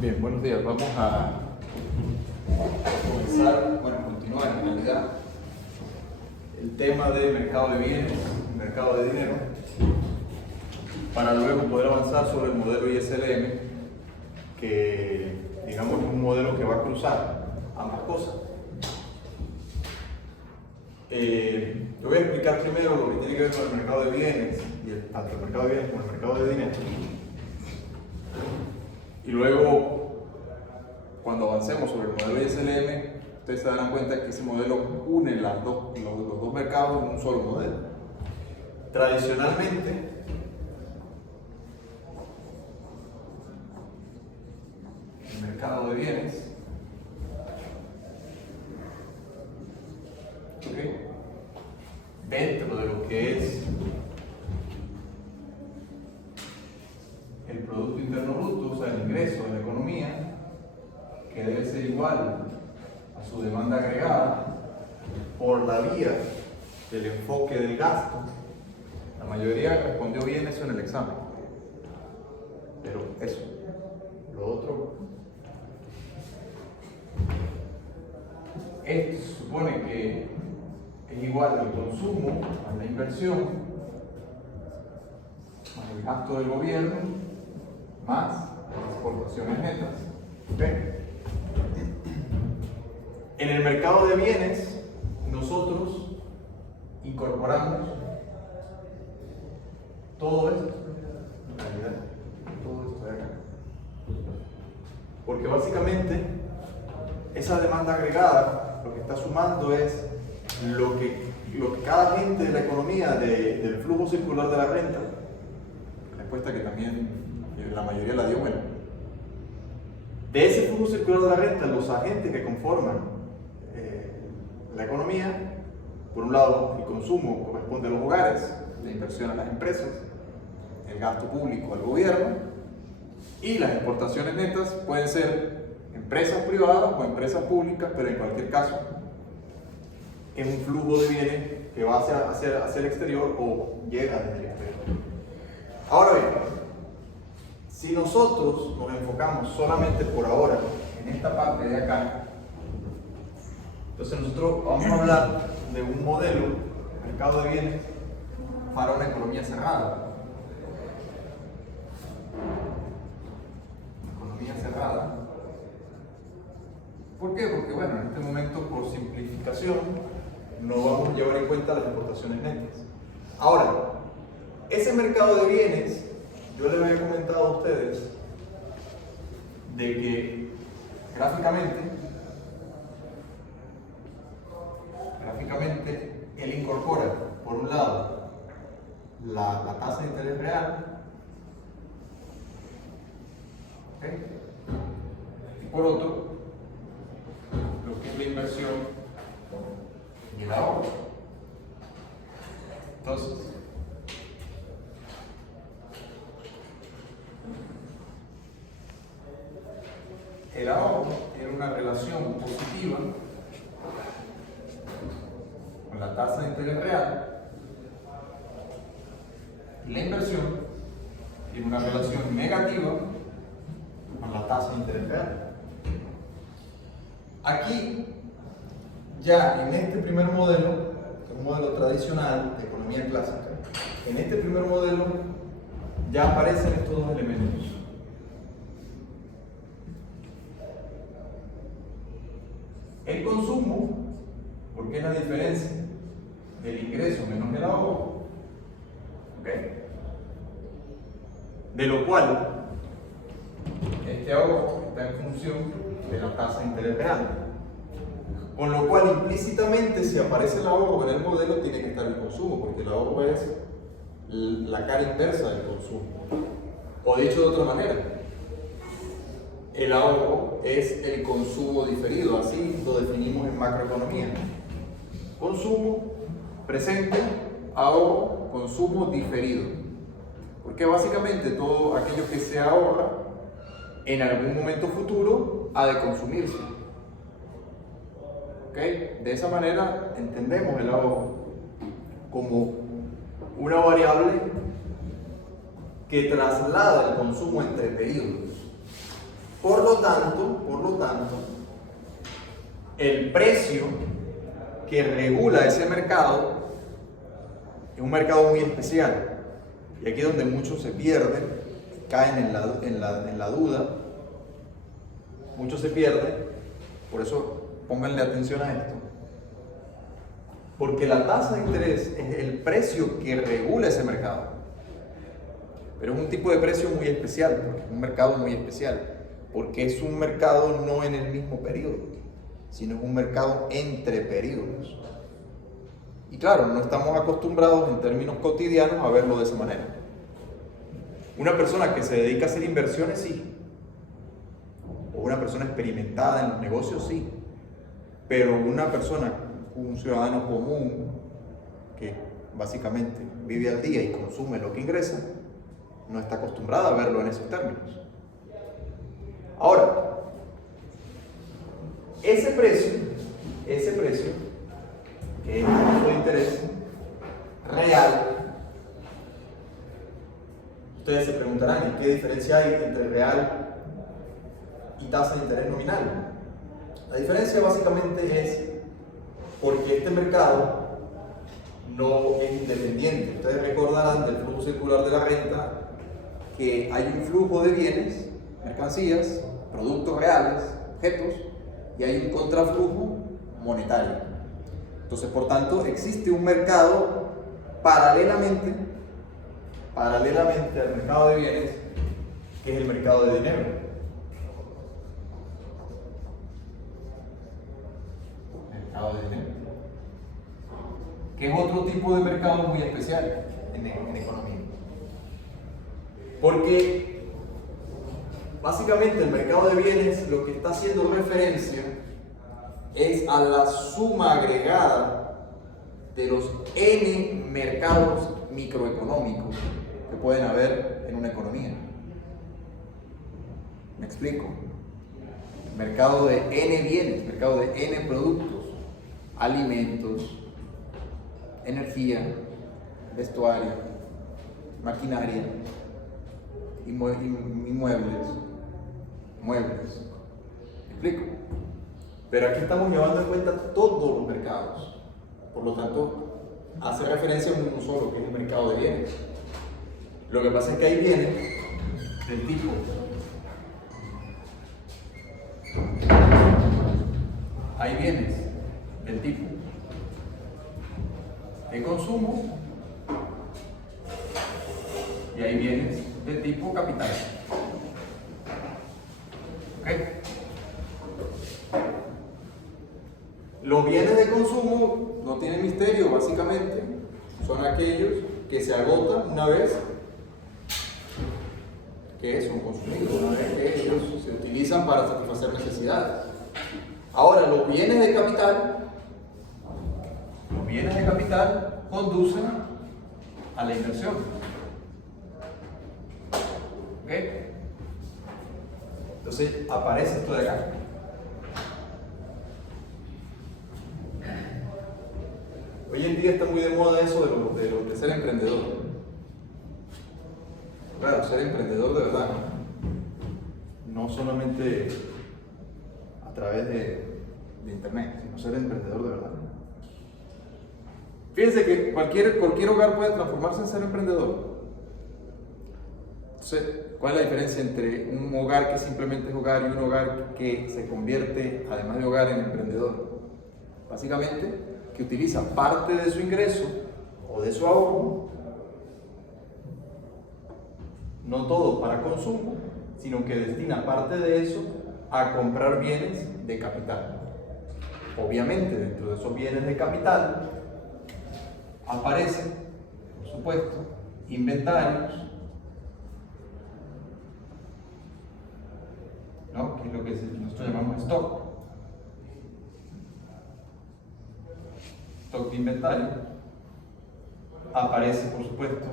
Bien, buenos días. Vamos a comenzar, continuar en realidad el tema de mercado de bienes, mercado de dinero, para luego poder avanzar sobre el modelo ISLM, que digamos es un modelo que va a cruzar ambas cosas. Te voy a explicar primero lo que tiene que ver con el mercado de bienes, tanto el mercado de bienes como el mercado de dinero. Y luego, cuando avancemos sobre el modelo ISLM, ustedes se darán cuenta que ese modelo une los dos mercados en un solo modelo. Tradicionalmente, el mercado de bienes, dentro de lo que es el Producto Interno Bruto, o sea, el ingreso de la economía, que debe ser igual a su demanda agregada por la vía del enfoque del gasto. La mayoría respondió bien eso en el examen, pero eso, lo otro, esto se supone que es igual al consumo, a la inversión, más el gasto del gobierno, más las exportaciones netas. ¿Okay? En el mercado de bienes, nosotros incorporamos todo esto, en realidad, todo esto de acá. Porque básicamente, esa demanda agregada, lo que está sumando es lo que cada agente de la economía, del flujo circular de la renta, respuesta que también la mayoría la dio buena. De ese flujo circular de la renta, los agentes que conforman la economía, por un lado, el consumo corresponde a los hogares, la inversión a las empresas, el gasto público al gobierno, y las exportaciones netas pueden ser empresas privadas o empresas públicas, pero en cualquier caso es un flujo de bienes que va hacia el exterior o llega desde el exterior. Ahora bien, si nosotros nos enfocamos solamente por ahora en esta parte de acá, entonces nosotros vamos a hablar de un modelo de mercado de bienes para una economía cerrada. Economía cerrada. ¿Por qué? Porque bueno, en este momento, por simplificación, no vamos a llevar en cuenta las exportaciones netas. Ahora, ese mercado de bienes, yo les había comentado a ustedes de que gráficamente él incorpora, por un lado, la tasa de interés real, ¿okay? Y por otro, lo que es la inversión y el ahorro. Entonces, el ahorro tiene una relación positiva con la tasa de interés real, y la inversión tiene una relación negativa con la tasa de interés real. Aquí, ya en este primer modelo, que es un modelo tradicional de economía clásica, en este primer modelo ya aparecen estos dos elementos. El consumo, porque es la diferencia del ingreso menos el ahorro, ¿okay? De lo cual este ahorro está en función de la tasa de interés real, con lo cual implícitamente, si aparece el ahorro en el modelo, tiene que estar el consumo, porque el ahorro es la cara inversa del consumo. O dicho de otra manera, el ahorro es el consumo diferido, así lo definimos en macroeconomía. Consumo presente, ahorro, consumo diferido. Porque básicamente todo aquello que se ahorra en algún momento futuro ha de consumirse. ¿Okay? De esa manera entendemos el ahorro como una variable que traslada el consumo entre periodos. Por lo tanto, el precio que regula ese mercado es un mercado muy especial. Y aquí es donde muchos se pierden, caen en la duda. Muchos se pierden, por eso pónganle atención a esto. Porque la tasa de interés es el precio que regula ese mercado. Pero es un tipo de precio muy especial, porque es un mercado muy especial. Porque es un mercado no en el mismo periodo, sino es un mercado entre periodos. Y claro, no estamos acostumbrados en términos cotidianos a verlo de esa manera. Una persona que se dedica a hacer inversiones, sí. O una persona experimentada en los negocios, sí. Pero una persona, un ciudadano común, que básicamente vive al día y consume lo que ingresa, no está acostumbrada a verlo en esos términos. Ahora, ese precio, que es el tipo de interés real, ustedes se preguntarán, ¿qué diferencia hay entre real y tasa de interés nominal? La diferencia básicamente es porque este mercado no es independiente. Ustedes recordarán del flujo circular de la renta que hay un flujo de bienes, mercancías, productos reales, objetos, y hay un contraflujo monetario. Entonces, por tanto, existe un mercado paralelamente al mercado de bienes, que es el mercado de dinero. Mercado de dinero. Que es otro tipo de mercado muy especial en economía. Porque básicamente el mercado de bienes lo que está haciendo referencia es a la suma agregada de los N mercados microeconómicos que pueden haber en una economía. ¿Me explico? Mercado de N bienes, mercado de N productos, alimentos, energía, vestuario, maquinaria, muebles. ¿Me explico? Pero aquí estamos llevando en cuenta todos los mercados. Por lo tanto, hace referencia a uno solo, que es el mercado de bienes. Lo que pasa es que hay bienes del tipo de consumo y hay bienes de tipo capital. ¿Ok? Los bienes de consumo no tienen misterio, básicamente. Son aquellos que se agotan una vez que son consumidos, una vez que ellos se utilizan para satisfacer necesidades. Ahora, los bienes de capital conducen a la inversión. ¿Ok? Entonces aparece esto de acá. Hoy en día está muy de moda eso de ser emprendedor. Claro, ser emprendedor de verdad. No solamente a través de internet, sino ser emprendedor de verdad. Fíjense que cualquier hogar puede transformarse en ser emprendedor. Entonces, ¿cuál es la diferencia entre un hogar que simplemente es hogar y un hogar que se convierte, además de hogar, en emprendedor? Básicamente, que utiliza parte de su ingreso o de su ahorro, no todo para consumo, sino que destina parte de eso a comprar bienes de capital. Obviamente, dentro de esos bienes de capital aparecen, por supuesto, inventarios, ¿no? Que es lo que nosotros llamamos stock. Stock de inventario. Aparece, por supuesto,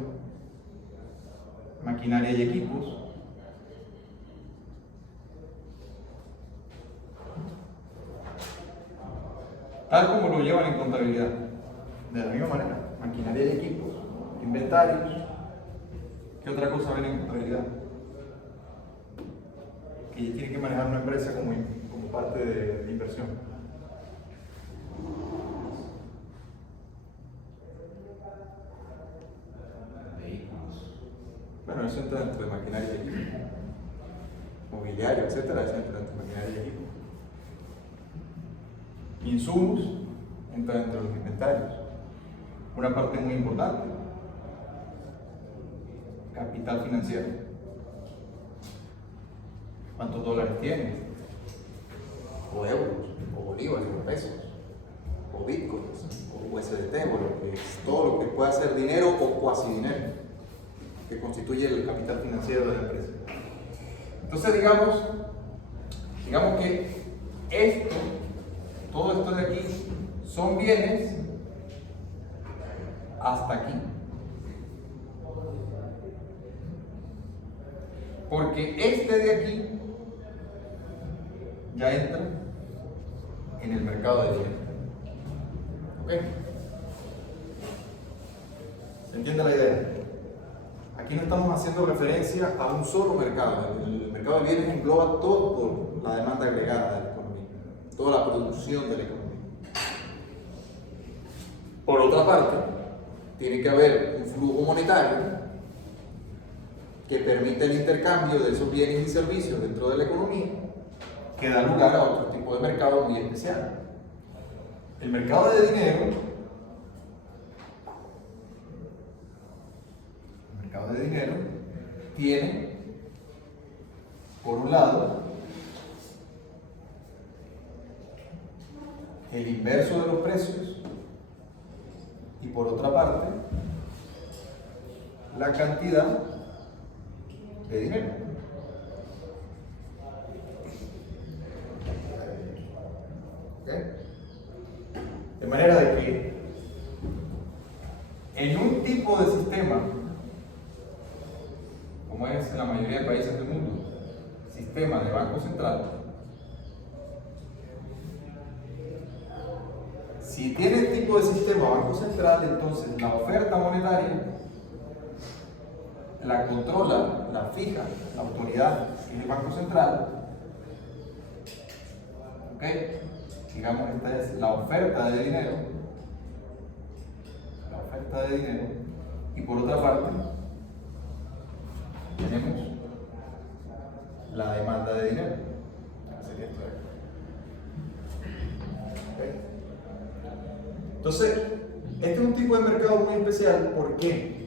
maquinaria y equipos. Tal como lo llevan en contabilidad. De la misma manera, maquinaria y equipos, inventarios. ¿Qué otra cosa ven en contabilidad? Que que tiene que manejar una empresa como parte de inversión. Bueno, eso entra dentro de maquinaria y equipo. Mobiliario, etcétera, eso entra dentro de maquinaria y equipo. Insumos entra dentro de los inventarios. Una parte muy importante: capital financiero. ¿Cuántos dólares tienes? O euros, o bolívares, o pesos, o bitcoins, o USDT, o todo lo que pueda ser dinero o cuasi dinero, que constituye el capital financiero de la empresa. Entonces, digamos que todo esto de aquí, son bienes hasta aquí. Porque este de aquí ya entra en el mercado de dinero. ¿Ok? ¿Se entiende la idea? Aquí no estamos haciendo referencia a un solo mercado. El mercado de bienes engloba todo por la demanda agregada de la economía, toda la producción de la economía. Por otra parte, tiene que haber un flujo monetario que permite el intercambio de esos bienes y servicios dentro de la economía, que da lugar a otro tipo de mercado muy especial. El mercado de dinero tiene, por un lado, el inverso de los precios y, por otra parte, la cantidad de dinero. ¿Okay? De manera de que en un tipo de sistema, como es en la mayoría de países del mundo, sistema de banco central, si tiene el tipo de sistema banco central, entonces la oferta monetaria la controla, la fija la autoridad, que es el Banco Central. ¿Ok? Digamos, esta es la oferta de dinero. La oferta de dinero. Y por otra parte, tenemos la demanda de dinero. Sería esto de aquí. ¿Ok? Entonces, este es un tipo de mercado muy especial. ¿Por qué?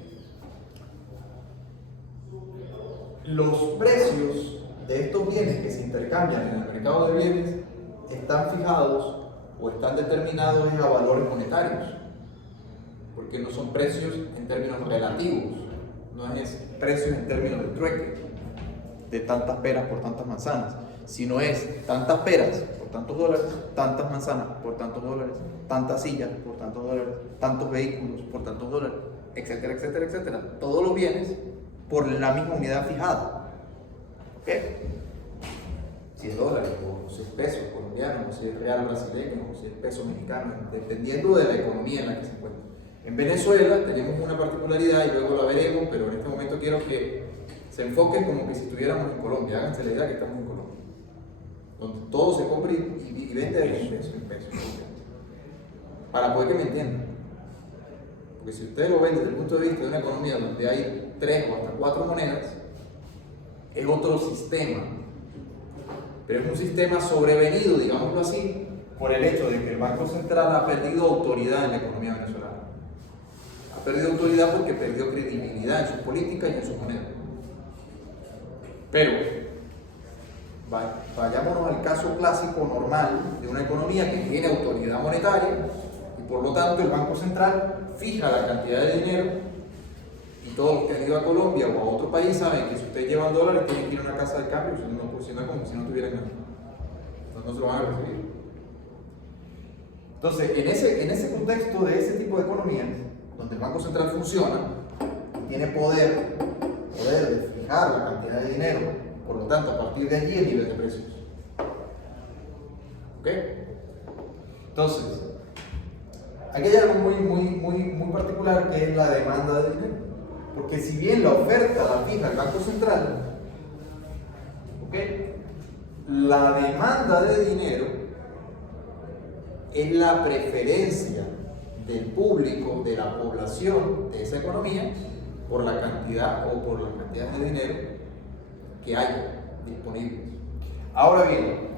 Los precios de estos bienes que se intercambian en el mercado de bienes están fijados o están determinados a valores monetarios, porque no son precios en términos relativos, no es precios en términos de trueque, de tantas peras por tantas manzanas, sino es tantas peras por tantos dólares, tantas manzanas por tantos dólares, tantas sillas por tantos dólares, tantos vehículos por tantos dólares, etcétera, etcétera, etcétera. Todos los bienes por la misma unidad fijada. ¿Ok? Si es dólares, o si es peso colombiano, o si es real brasileño, o si es peso mexicano, dependiendo de la economía en la que se encuentra. En Venezuela tenemos una particularidad y luego la veremos, pero en este momento quiero que se enfoquen como que si estuviéramos en Colombia. Háganse la idea que estamos en Colombia, donde todo se compra y vende en peso, para poder que me entiendan. Porque si ustedes lo ven desde el punto de vista de una economía donde hay 3 o hasta 4 monedas, es otro sistema. Pero es un sistema sobrevenido, digámoslo así, por el hecho de que el Banco Central ha perdido autoridad en la economía venezolana. Ha perdido autoridad porque perdió credibilidad en sus políticas y en sus monedas. Pero, vayámonos al caso clásico normal de una economía que tiene autoridad monetaria y por lo tanto el Banco Central fija la cantidad de dinero y todos los que han ido a Colombia o a otro país saben que si ustedes llevan dólares tienen que ir a una casa de cambio, si no es como si no tuvieran nada. Entonces no se lo van a recibir. Entonces, en ese contexto de ese tipo de economías, donde el Banco Central funciona, tiene poder de fijar la cantidad de dinero, por lo tanto, a partir de allí el nivel de precios. ¿Ok? Entonces, aquí hay algo muy particular que es la demanda de dinero. Porque si bien la oferta la fija el Banco Central, ¿ok? la demanda de dinero es la preferencia del público, de la población, de esa economía, por la cantidad o por las cantidades de dinero que hay disponibles. Ahora bien,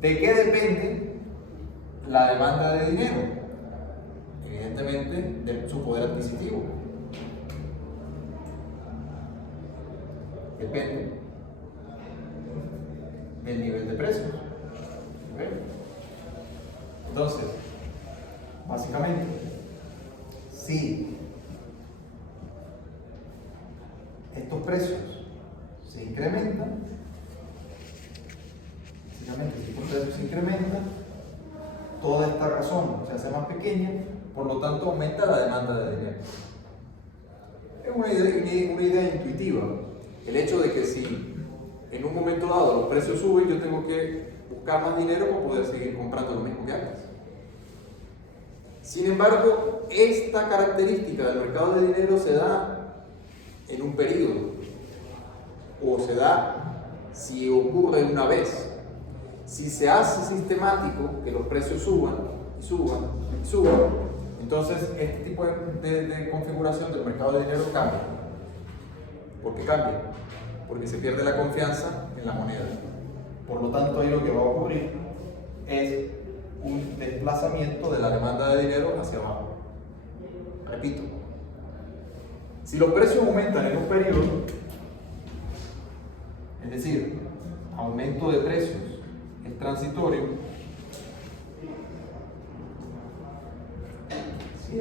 ¿de qué depende la demanda de dinero? Evidentemente, de su poder adquisitivo. Depende del nivel de precios. ¿Okay? Entonces, básicamente, si estos precios se incrementan, toda esta razón se hace más pequeña, por lo tanto aumenta la demanda de dinero. Es una idea intuitiva. El hecho de que si en un momento dado los precios suben, yo tengo que buscar más dinero para poder seguir comprando lo mismo que antes. Sin embargo, esta característica del mercado de dinero se da en un periodo, o se da si ocurre una vez. Si se hace sistemático que los precios suban, entonces este tipo de configuración del mercado de dinero cambia. ¿Por qué cambia? Porque se pierde la confianza en la moneda. Por lo tanto, ahí lo que va a ocurrir es un desplazamiento de la demanda de dinero hacia abajo. Repito, si los precios aumentan en un periodo, es decir, aumento de precios es transitorio,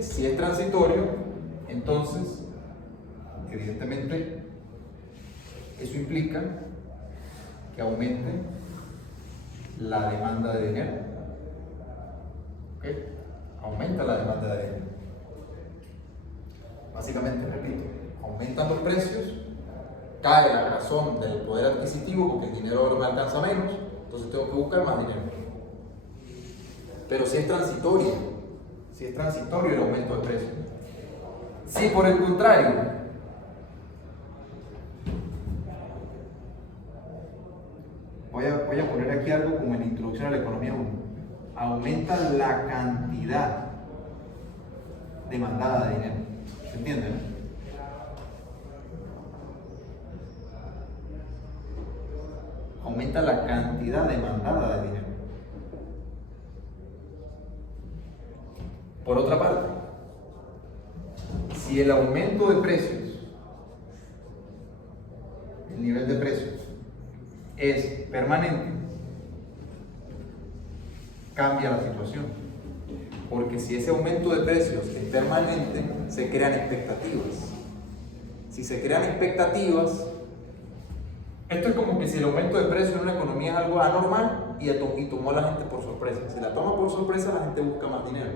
si es transitorio, entonces, evidentemente, eso implica que aumente la demanda de dinero. ¿Okay? Aumenta la demanda de dinero. Básicamente, repito, aumentan los precios, cae la razón del poder adquisitivo porque el dinero ahora me alcanza menos, entonces tengo que buscar más dinero. Pero si es transitorio el aumento de precios. Si por el contrario, voy a poner aquí algo como en la introducción a la economía 1, aumenta la cantidad demandada de dinero. ¿Se entiende? ¿No? Aumenta la cantidad demandada de dinero. Por otra parte, si el aumento de precios, el nivel de precios, es permanente, cambia la situación. Porque si ese aumento de precios es permanente, se crean expectativas. Si se crean expectativas, esto es como que si el aumento de precios en una economía es algo anormal y tomó a la gente por sorpresa. Si la toma por sorpresa, la gente busca más dinero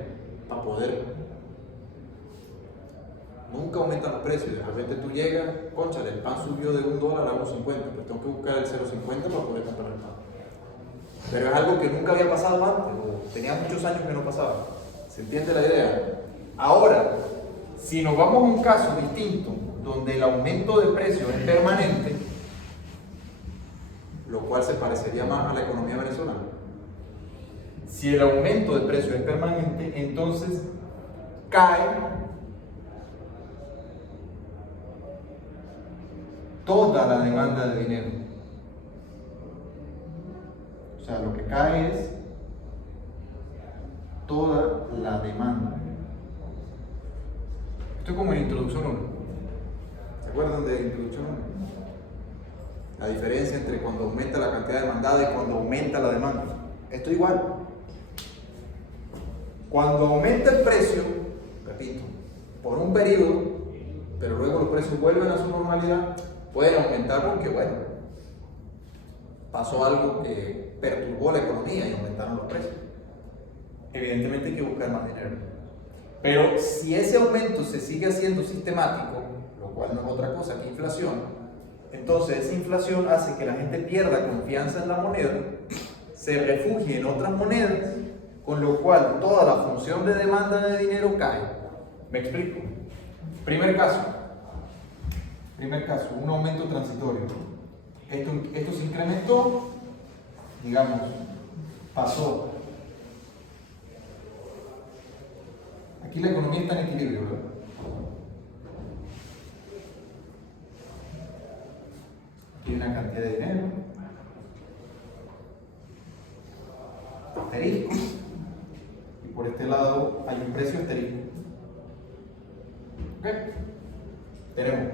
para poder. Nunca aumentan los precios. De repente tú llegas, cónchale, el pan subió de $1 a 1.50, pues tengo que buscar el 0.50 para poder comprar el pan. Pero es algo que nunca había pasado antes, o tenía muchos años que no pasaba. ¿Se entiende la idea? Ahora, si nos vamos a un caso distinto, donde el aumento de precios es permanente, lo cual se parecería más a la economía venezolana. Si el aumento de precios es permanente, entonces cae toda la demanda de dinero. O sea, lo que cae es toda la demanda. Esto es como en Introducción 1. ¿Se acuerdan de Introducción 1? La diferencia entre cuando aumenta la cantidad demandada y cuando aumenta la demanda. Esto igual. Cuando aumenta el precio, repito, por un periodo, pero luego los precios vuelven a su normalidad, pueden aumentar porque, bueno, pasó algo que perturbó la economía y aumentaron los precios. Evidentemente hay que buscar más dinero. Pero si ese aumento se sigue haciendo sistemático, lo cual no es otra cosa que inflación, entonces esa inflación hace que la gente pierda confianza en la moneda, se refugie en otras monedas, con lo cual toda la función de demanda de dinero cae. ¿Me explico? Primer caso, un aumento transitorio. Esto se incrementó, digamos, pasó. Aquí la economía está en equilibrio, ¿verdad? Aquí hay una cantidad de dinero, asterisco, y por este lado hay un precio asterisco. ¿Ok? Tenemos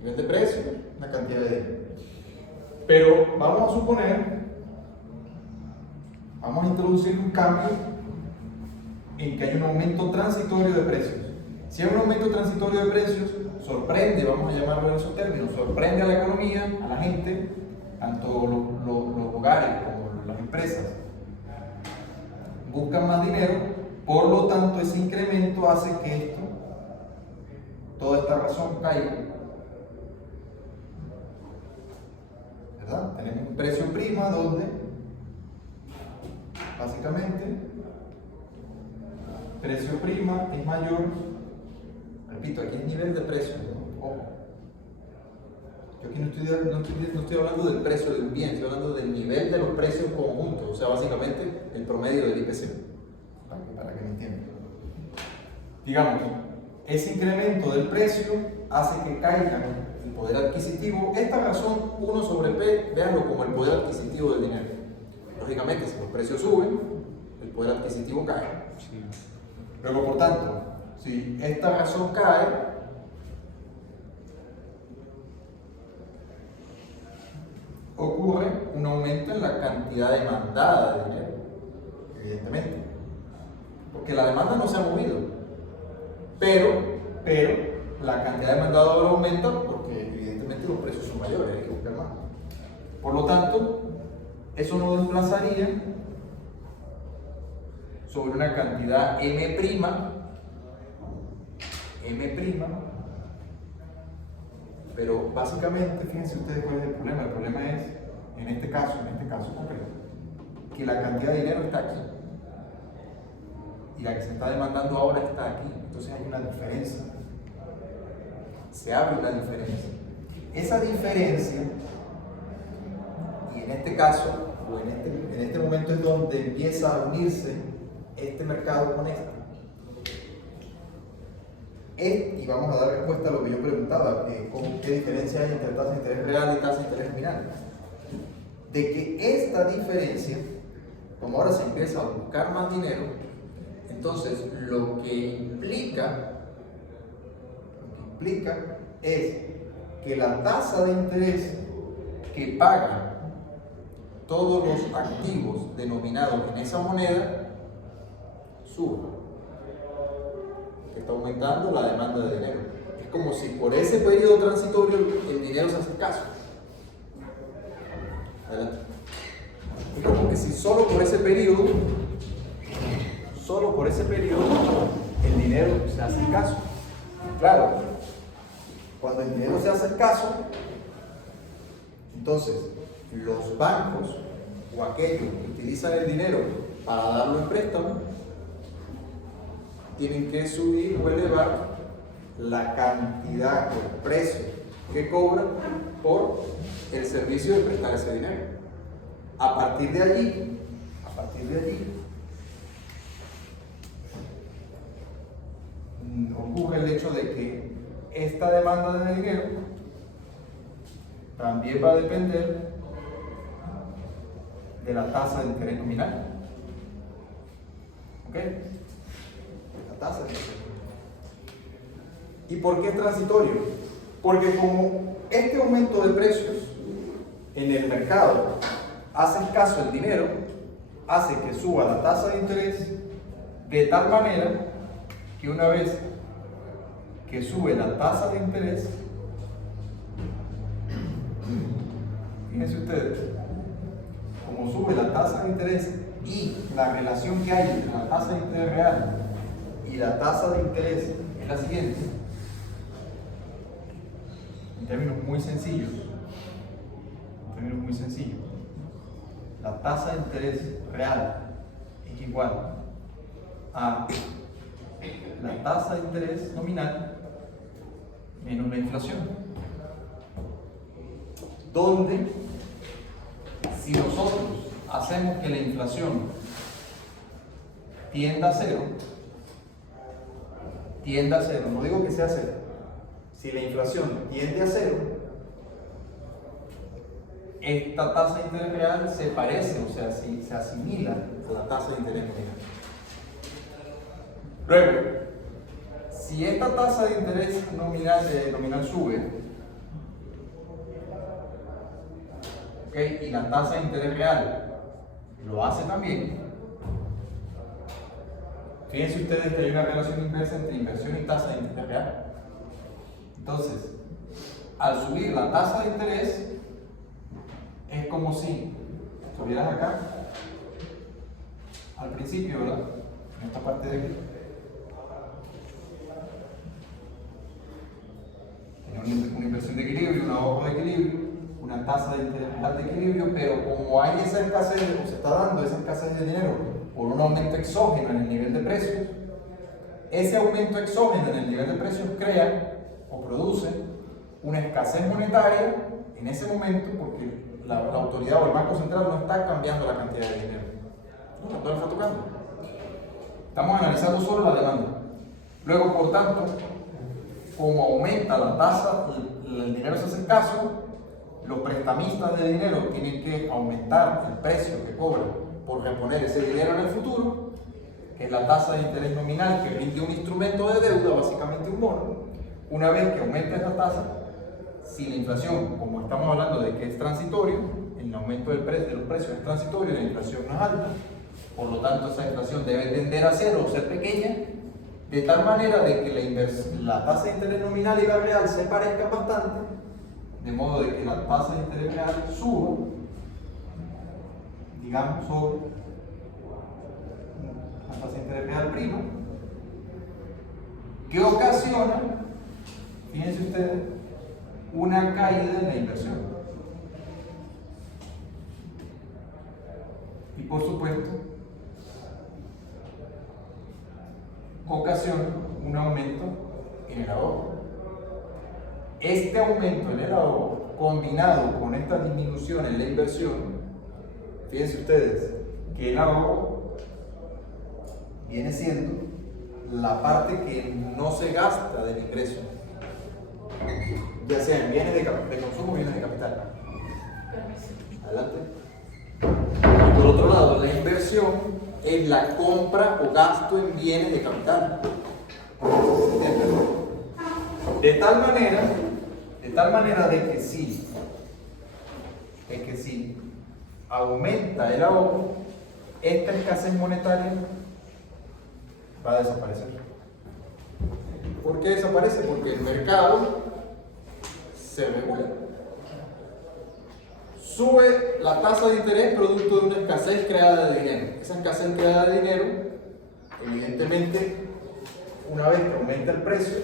nivel de precio, una cantidad de dinero. Pero vamos a suponer, vamos a introducir un cambio en que hay un aumento transitorio de precios. Si hay un aumento transitorio de precios, sorprende, vamos a llamarlo en esos términos, sorprende a la economía, a la gente, tanto los hogares como las empresas. Buscan más dinero, por lo tanto ese incremento hace que toda esta razón caiga. ¿Verdad? Tenemos un precio prima donde básicamente precio prima es mayor, repito, aquí es nivel de precio, ¿no? Ojo. Yo aquí no estoy hablando del precio de un bien, estoy hablando del nivel de los precios conjuntos, o sea, básicamente el promedio del IPC, para que me entiendan. Digamos, ese incremento del precio hace que caiga el poder adquisitivo. Esta razón 1 sobre P, véanlo como el poder adquisitivo del dinero. Lógicamente, si los precios suben, el poder adquisitivo cae. Sí. Luego, por tanto, si esta razón cae, ocurre un aumento en la cantidad demandada de dinero, evidentemente, porque la demanda no se ha movido, pero la cantidad demandada ahora aumenta porque evidentemente los precios son mayores, hay que buscar más. Por lo tanto, eso nos desplazaría sobre una cantidad M', pero básicamente, fíjense ustedes cuál es el problema. El problema es, en este caso concreto, que la cantidad de dinero está aquí y la que se está demandando ahora está aquí. Entonces hay una diferencia, se abre una diferencia. Esa diferencia, y en este caso, o en este momento es donde empieza a unirse este mercado con este. Y vamos a dar respuesta a lo que yo preguntaba, ¿qué diferencia hay entre tasa de interés real y tasa de interés nominal? De que esta diferencia, como ahora se empieza a buscar más dinero, entonces lo que implica es que la tasa de interés que pagan todos los activos denominados en esa moneda sube. Está aumentando la demanda de dinero. Es como si por ese periodo transitorio el dinero se hace escaso. Adelante. Es como que si solo por ese periodo el dinero se hace escaso. Claro, cuando el dinero se hace escaso, entonces los bancos o aquellos que utilizan el dinero para darlo en préstamo tienen que subir o elevar la cantidad o el precio que cobran por el servicio de prestar ese dinero. A partir de allí, ocurre el hecho de que esta demanda de dinero también va a depender de la tasa de interés nominal. ¿Ok? La tasa de interés nominal. ¿Y por qué es transitorio? Porque como este aumento de precios en el mercado hace escaso el dinero, hace que suba la tasa de interés de tal manera que una vez que sube la tasa de interés, fíjense ustedes, como sube la tasa de interés y la relación que hay entre la tasa de interés real y la tasa de interés es la siguiente, en términos muy sencillos, la tasa de interés real es igual a la tasa de interés nominal menos la inflación, donde si nosotros hacemos que la inflación tienda a cero, no digo que sea cero, si la inflación tiende a cero, esta tasa de interés real se parece, o sea, se asimila a la tasa de interés nominal. Luego, si esta tasa de interés nominal sube, ¿okay? Y la tasa de interés real lo hace también, fíjense ustedes que hay una relación inversa entre inversión y tasa de interés real. Entonces, al subir la tasa de interés, es como si estuvieras acá, al principio, ¿verdad? En esta parte de aquí. Tiene una inversión de equilibrio, un ahorro de equilibrio, una tasa de interés real de equilibrio, pero como hay esa escasez, o se está dando esa escasez de dinero por un aumento exógeno en el nivel de precios, ese aumento exógeno en el nivel de precios crea o produce una escasez monetaria en ese momento porque la autoridad o el Banco Central no está cambiando la cantidad de dinero. No la está tocando. Estamos analizando solo la demanda. Luego, por tanto, como aumenta la tasa, el dinero se hace escaso, los prestamistas de dinero tienen que aumentar el precio que cobran por reponer ese dinero en el futuro, que es la tasa de interés nominal que rinde un instrumento de deuda, básicamente un bono. Una vez que aumenta esa tasa, si la inflación, como estamos hablando de que es transitorio, el aumento de los precios es transitorio y la inflación no es alta, por lo tanto esa inflación debe tender a cero o ser pequeña, de tal manera de que la tasa de interés nominal y la real se parezcan bastante, de modo de que la tasa de interés real suba, digamos, sobre la tasa de interés real prima, que ocasiona, fíjense ustedes, una caída en la inversión. Y por supuesto, ocasiona un aumento en el ahorro. Este aumento en el ahorro, combinado con esta disminución en la inversión, fíjense ustedes que el ahorro viene siendo la parte que no se gasta del ingreso, ya sea en bienes de consumo o bienes de capital. Adelante. Y por otro lado, la inversión es la compra o gasto en bienes de capital. De tal manera de que si aumenta el ahorro, esta escasez monetaria va a desaparecer. ¿Por qué desaparece? Porque el mercado se regula. Sube la tasa de interés producto de una escasez creada de dinero. Esa escasez creada de dinero, evidentemente, una vez que aumenta el precio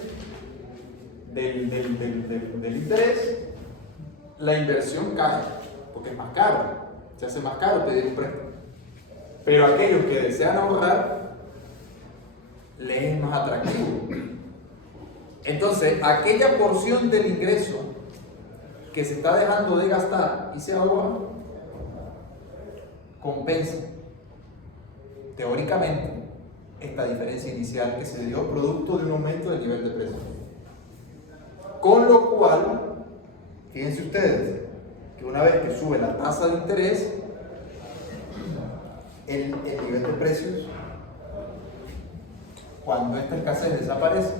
del interés, la inversión cae, porque es más caro, se hace más caro pedir un préstamo. Pero aquellos que desean ahorrar, les es más atractivo. Entonces, aquella porción del ingreso que se está dejando de gastar y se ahorra, compensa teóricamente esta diferencia inicial que se dio producto de un aumento del nivel de precio. Con lo cual, fíjense ustedes que una vez que sube la tasa de interés, el nivel de precios, cuando esta escasez desaparece,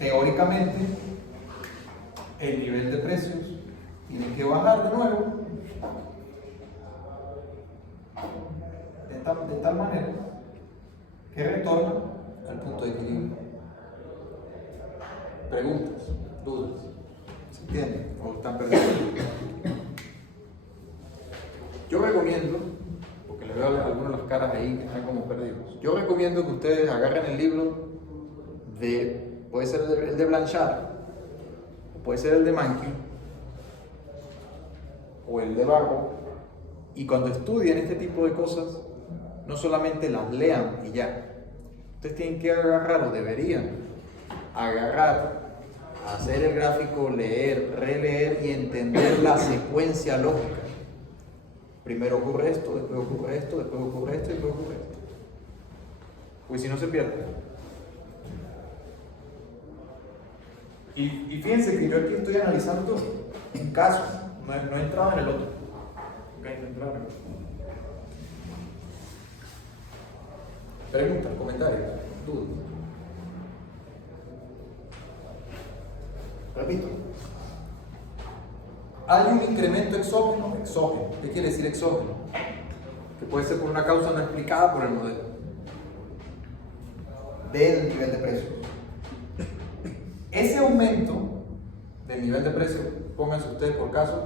teóricamente el nivel de precios tiene que bajar de nuevo de tal manera que retorna al punto de equilibrio. ¿Preguntas? ¿Dudas? ¿Se entiende? ¿O están perdidos? Yo recomiendo, porque les veo algunas de las caras ahí que están como perdidos, yo recomiendo que ustedes agarren el libro puede ser el de Blanchard, puede ser el de Mankey o el de Barro, y cuando estudien este tipo de cosas, no solamente las lean y ya. Ustedes tienen que agarrar, o deberían agarrar, hacer el gráfico, leer, releer y entender la secuencia lógica. Primero ocurre esto, después ocurre esto, después ocurre esto y después ocurre esto. Pues si no se pierde. Y fíjense que yo aquí estoy analizando un caso, no he entrado en el otro. Okay, no he entrado en el otro. Preguntas, comentarios, dudas. Repito. Hay un incremento exógeno. Exógeno. ¿Qué quiere decir exógeno? Que puede ser por una causa no explicada por el modelo del nivel de precios. Ese aumento del nivel de precio, pónganse ustedes por caso,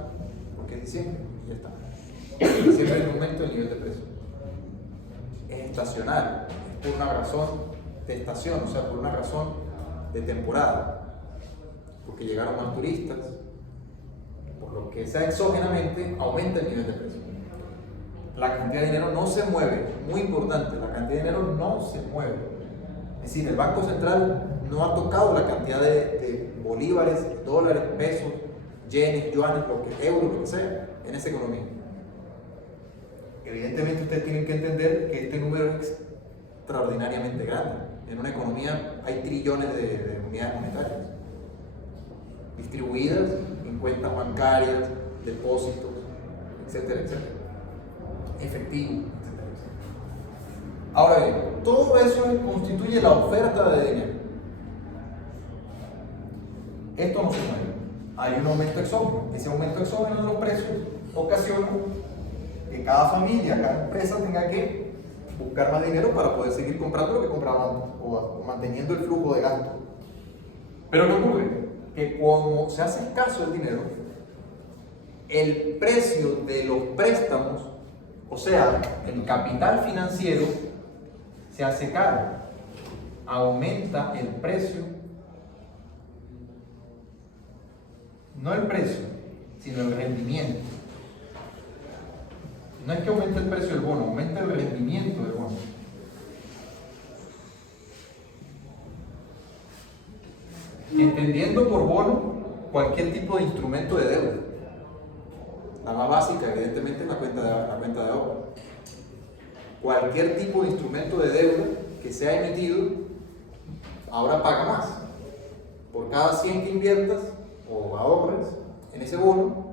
porque es diciembre y ya está. En diciembre hay un aumento del nivel de precio. Es estacional, es por una razón de estación, o sea, por una razón de temporada, porque llegaron más turistas, por lo que sea exógenamente aumenta el nivel de precio. La cantidad de dinero no se mueve, muy importante, la cantidad de dinero no se mueve. Es decir, el Banco Central no ha tocado la cantidad de bolívares, dólares, pesos, yenes, yuanes, euros, lo que sea, en esa economía. Evidentemente ustedes tienen que entender que este número es extraordinariamente grande. En una economía hay trillones de unidades monetarias distribuidas en cuentas bancarias, depósitos, etcétera, etcétera. Efectivo, etcétera, etcétera. Ahora bien, todo eso constituye la oferta de dinero. Esto no se mueve. Hay un aumento exógeno. Ese aumento exógeno de los precios ocasiona que cada familia, cada empresa tenga que buscar más dinero para poder seguir comprando lo que compraba antes o manteniendo el flujo de gasto. Pero ¿qué ocurre? Que como se hace escaso el dinero, el precio de los préstamos, o sea, el capital financiero, se hace caro. Aumenta el precio. No el precio, sino el rendimiento. No es que aumente el precio del bono, aumenta el rendimiento del bono. Entendiendo por bono cualquier tipo de instrumento de deuda. La más básica, evidentemente, es la cuenta de ahorro. Cualquier tipo de instrumento de deuda que sea emitido, ahora paga más. Por cada 100 que inviertas o ahorres en ese bono,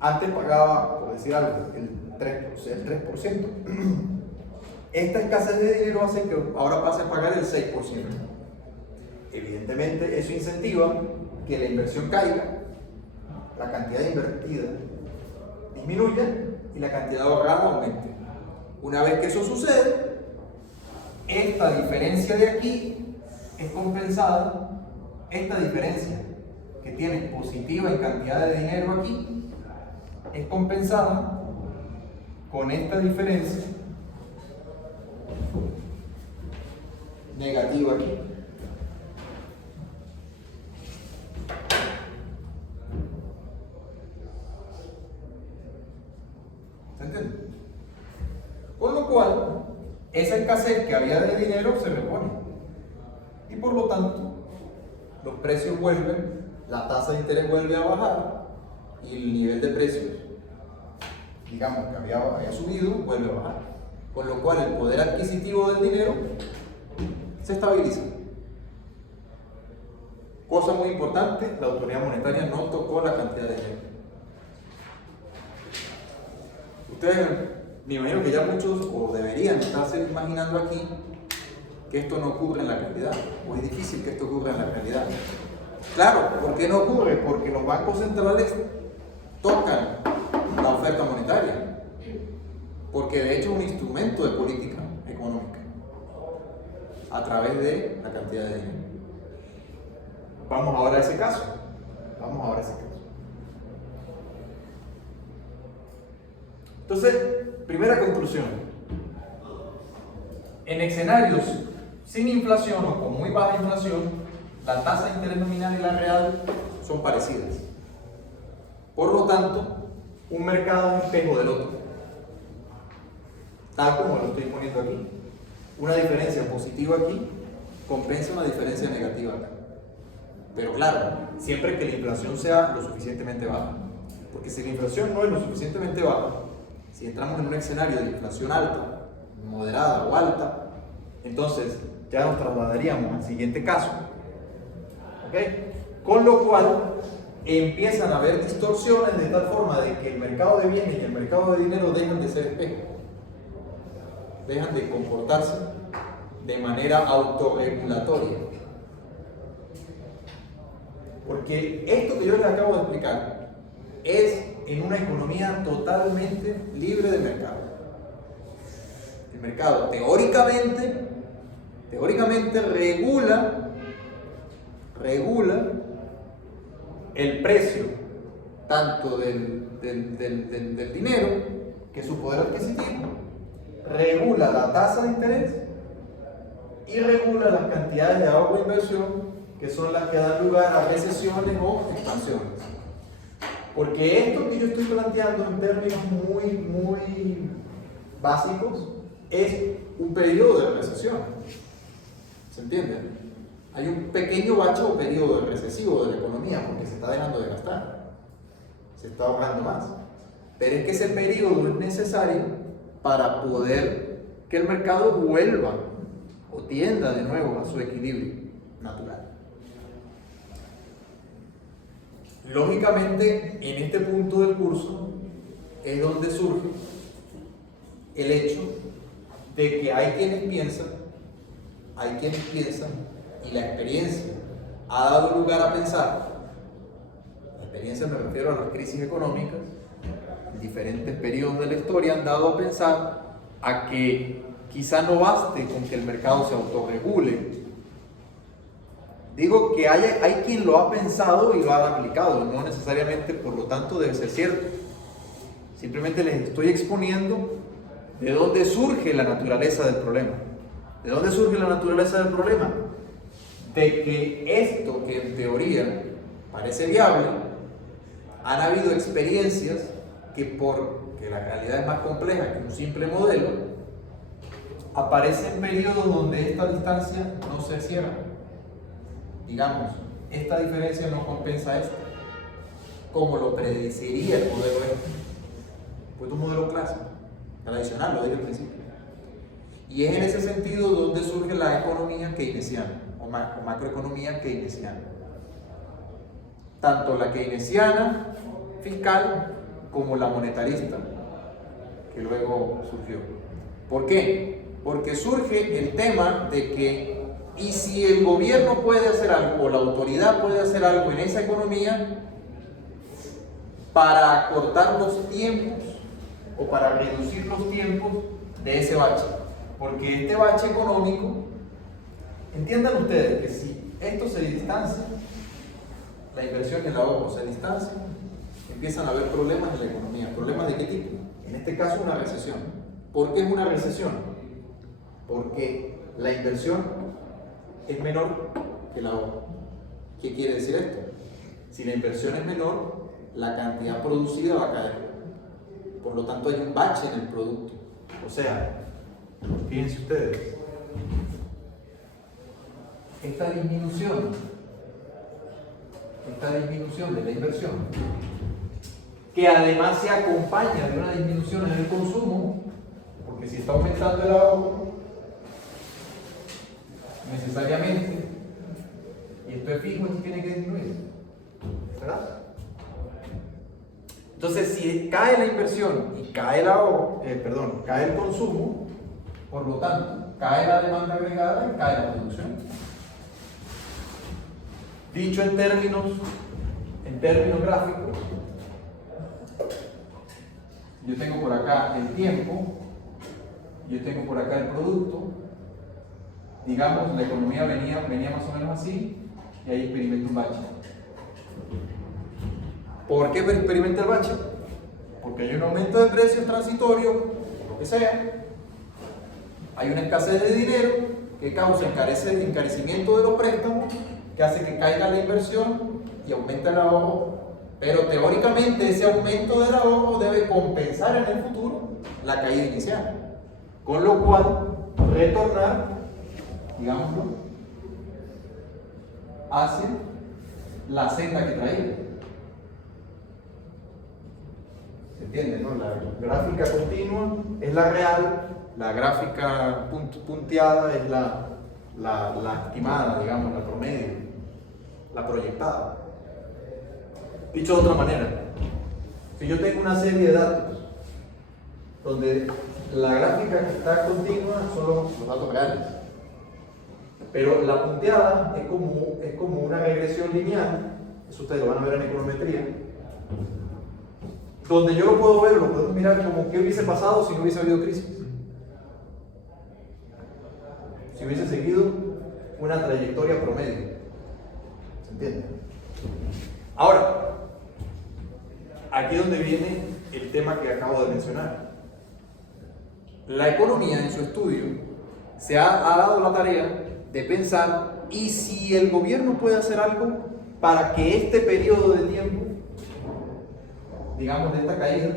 antes pagaba, por decir algo, el 3%. Esta escasez de dinero hace que ahora pase a pagar el 6%. Evidentemente, eso incentiva que la inversión caiga, la cantidad invertida disminuya y la cantidad ahorrada aumente. Una vez que eso sucede, esta diferencia de aquí es compensada, esta diferencia que tiene positiva en cantidad de dinero aquí, es compensada con esta diferencia negativa aquí. ¿Se entiende? Con lo cual, esa escasez que había de dinero se repone. Y por lo tanto, los precios vuelven, la tasa de interés vuelve a bajar y el nivel de precios, digamos que había subido, vuelve a bajar. Con lo cual, el poder adquisitivo del dinero se estabiliza. Cosa muy importante, la autoridad monetaria no tocó la cantidad de dinero. Ustedes, me imagino que ya muchos, o deberían estarse imaginando aquí, que esto no ocurre en la realidad, o es difícil que esto ocurra en la realidad. Claro, ¿por qué no ocurre? Porque los bancos centrales tocan la oferta monetaria, porque de hecho es un instrumento de política económica, a través de la cantidad de dinero. Vamos ahora a ese caso. Entonces, primera conclusión. En escenarios sin inflación o con muy baja inflación, la tasa de interés nominal y la real son parecidas. Por lo tanto, un mercado es espejo del otro. Tal como lo estoy poniendo aquí. Una diferencia positiva aquí compensa una diferencia negativa acá. Pero claro, siempre que la inflación sea lo suficientemente baja. Porque si la inflación no es lo suficientemente baja, Si entramos en un escenario de inflación alta, moderada o alta, entonces ya nos trasladaríamos al siguiente caso. ¿Ok? Con lo cual empiezan a haber distorsiones de tal forma de que el mercado de bienes y el mercado de dinero dejan de ser espejos, dejan de comportarse de manera autorregulatoria. Porque esto que yo les acabo de explicar es en una economía totalmente libre de mercado. El mercado teóricamente regula el precio tanto del dinero, que es su poder adquisitivo, regula la tasa de interés y regula las cantidades de ahorro e inversión, que son las que dan lugar a recesiones o expansiones. Porque esto que yo estoy planteando en términos muy básicos es un periodo de recesión. ¿Se entiende? Hay un pequeño bache o periodo recesivo de la economía porque se está dejando de gastar, se está ahorrando más. Pero es que ese periodo es necesario para poder que el mercado vuelva o tienda de nuevo a su equilibrio natural. Lógicamente, en este punto del curso es donde surge el hecho de que hay quienes piensan, y la experiencia ha dado lugar a pensar, la experiencia me refiero a las crisis económicas, en diferentes periodos de la historia han dado a pensar a que quizá no baste con que el mercado se autorregule. Digo que hay quien lo ha pensado y lo ha aplicado, no necesariamente por lo tanto debe ser cierto. Simplemente les estoy exponiendo de dónde surge la naturaleza del problema. ¿De dónde surge la naturaleza del problema? De que esto que en teoría parece viable, han habido experiencias que porque la realidad es más compleja que un simple modelo, aparecen periodos donde esta distancia no se cierra. Digamos, esta diferencia no compensa esta, como lo predeciría el modelo este. Pues un modelo clásico, tradicional, lo dije al principio. Y es en ese sentido donde surge la economía keynesiana, o macroeconomía keynesiana. Tanto la keynesiana fiscal como la monetarista, que luego surgió. ¿Por qué? Porque surge el tema de que, y si el gobierno puede hacer algo, o la autoridad puede hacer algo en esa economía, para acortar los tiempos, o para reducir los tiempos de ese bache. Porque este bache económico, entiendan ustedes que si esto se distancia, la inversión y el ahorro se distancian, empiezan a haber problemas en la economía. ¿Problemas de qué tipo? En este caso una recesión. ¿Por qué es una recesión? Porque la inversión es menor que el ahorro. ¿Qué quiere decir esto? Si la inversión es menor, la cantidad producida va a caer. Por lo tanto hay un bache en el producto. O sea, fíjense ustedes, esta disminución de la inversión, que además se acompaña de una disminución en el consumo, porque si está aumentando el ahorro, necesariamente, y esto es fijo, esto tiene que disminuir, ¿verdad? Entonces, si cae la inversión y cae el ahorro, cae el consumo, por lo tanto, cae la demanda agregada y cae la producción. Dicho en términos gráficos, yo tengo por acá el tiempo, yo tengo por acá el producto, digamos, la economía venía más o menos así, y ahí experimenta un bache. ¿Por qué experimenta el bache? Porque hay un aumento de precios transitorio, lo que sea, hay una escasez de dinero que causa encarecimiento de los préstamos, que hace que caiga la inversión y aumenta el ahorro, pero teóricamente ese aumento del ahorro debe compensar en el futuro la caída inicial, con lo cual retornar, digámoslo, hacia la senda que traía. ¿Se entiende, no? La gráfica continua es la real, la gráfica punteada es la estimada, digamos, la promedio, la proyectada. Dicho de otra manera, si yo tengo una serie de datos donde la gráfica que está continua son los datos reales, pero la punteada es como una regresión lineal, eso ustedes lo van a ver en econometría, donde yo lo puedo ver, lo puedo mirar como qué hubiese pasado si no hubiese habido crisis, si hubiese seguido una trayectoria promedio. ¿Se entiende? Ahora, aquí es donde viene el tema que acabo de mencionar. La economía en su estudio se ha dado la tarea de pensar, ¿y si el gobierno puede hacer algo para que este periodo de tiempo, digamos de esta caída,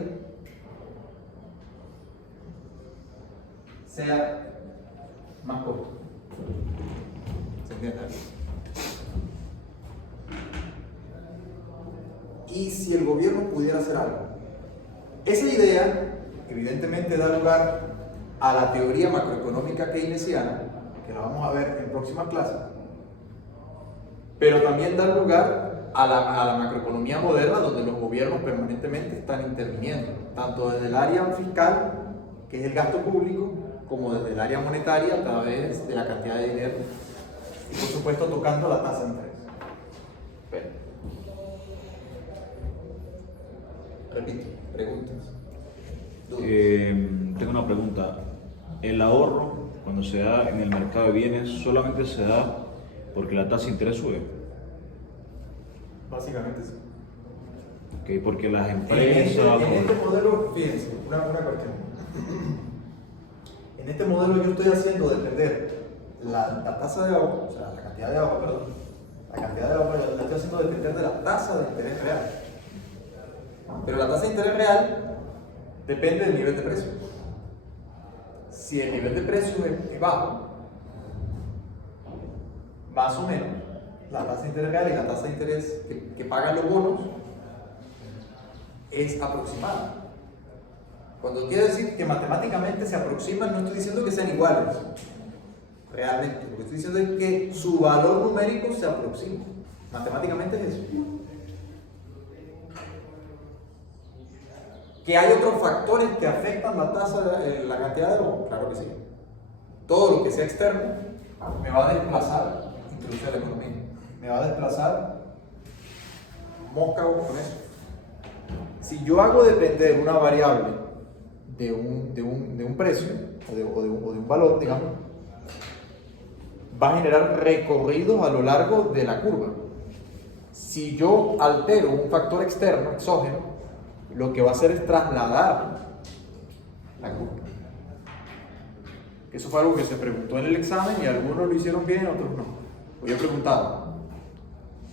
sea más corto? ¿Se entiende? ¿Y si el gobierno pudiera hacer algo? Esa idea, evidentemente, da lugar a la teoría macroeconómica keynesiana, que la vamos a ver en próximas clases, pero también da lugar a la macroeconomía moderna, donde los gobiernos permanentemente están interviniendo, tanto desde el área fiscal, que es el gasto público, como desde el área monetaria, a través de la cantidad de dinero, y por supuesto tocando la tasa de interés. Repito, preguntas. Tengo una pregunta. ¿El ahorro, cuando se da en el mercado de bienes, solamente se da porque la tasa de interés sube? Básicamente sí. Okay, porque las En empresas... este modelo, fíjense, una cuestión. En este modelo yo estoy haciendo depender la tasa de ahorro, o sea, la cantidad de ahorro, perdón, la cantidad de ahorro la estoy haciendo depender de la tasa de interés real. Pero la tasa de interés real depende del nivel de precio. Si el nivel de precio es bajo, más o menos, la tasa de interés real y la tasa de interés que pagan los bonos es aproximada. Cuando quiero decir que matemáticamente se aproximan, no estoy diciendo que sean iguales, realmente. Lo que estoy diciendo es que su valor numérico se aproxima. Matemáticamente es eso. ¿Que hay otros factores que afectan la tasa, la cantidad de ahorro? Claro que sí. Todo lo que sea externo me va a desplazar introducir la economía. Me va a desplazar mosca con eso. Si yo hago depender una variable de un precio o de un valor, digamos, va a generar recorridos a lo largo de la curva. Si yo altero un factor externo, exógeno, lo que va a hacer es trasladar la curva. Eso fue algo que se preguntó en el examen y algunos lo hicieron bien y otros no. Pues yo preguntaba,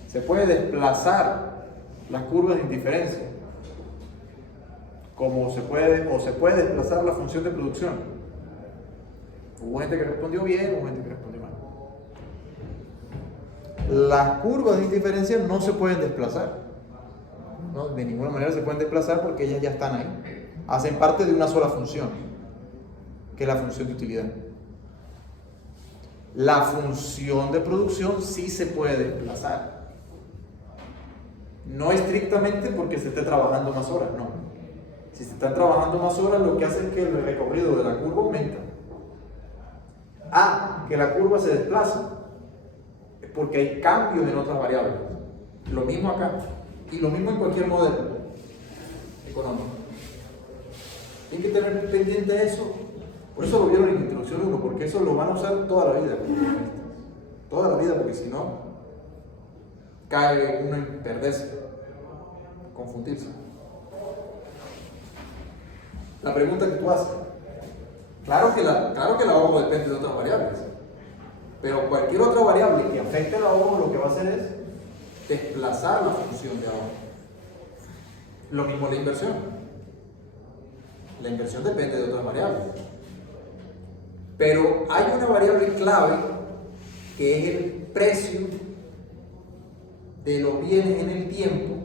¿se puede desplazar las curvas de indiferencia? Como se puede desplazar la función de producción. Hubo gente que respondió bien, hubo gente que respondió mal. Las curvas de indiferencia no se pueden desplazar. No, de ninguna manera se pueden desplazar porque ellas ya están ahí. Hacen parte de una sola función, que es la función de utilidad. La función de producción sí se puede desplazar. No estrictamente porque se esté trabajando más horas, no. Si se están trabajando más horas, lo que hace es que el recorrido de la curva aumenta. Que la curva se desplaza, es porque hay cambios en otras variables. Lo mismo acá. Y lo mismo en cualquier modelo económico. Tienen que tener pendiente eso. Por eso lo vieron en la introducción 1, porque eso lo van a usar toda la vida. Toda la vida, porque si no, cae uno en perderse, confundirse. La pregunta que tú haces. Claro que el ahorro depende de otras variables. Pero cualquier otra variable que afecte el ahorro, lo que va a hacer es desplazar la función de ahorro. Lo mismo la inversión. La inversión depende de otras variables. Pero hay una variable clave que es el precio de los bienes en el tiempo,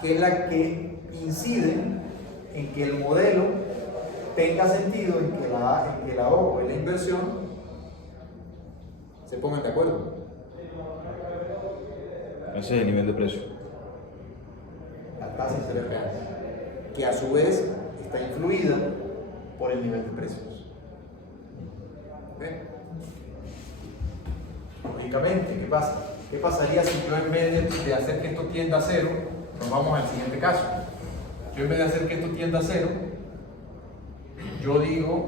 que es la que incide en que el modelo tenga sentido, en que el ahorro y la inversión se pongan de acuerdo. Ese es el nivel de precio. La tasa de interés real, que a su vez está influida por el nivel de precios. ¿Ok? Lógicamente, ¿qué pasa? ¿Qué pasaría si yo en vez de hacer que esto tienda a cero, nos vamos al siguiente caso? Yo en vez de hacer que esto tienda a cero, yo digo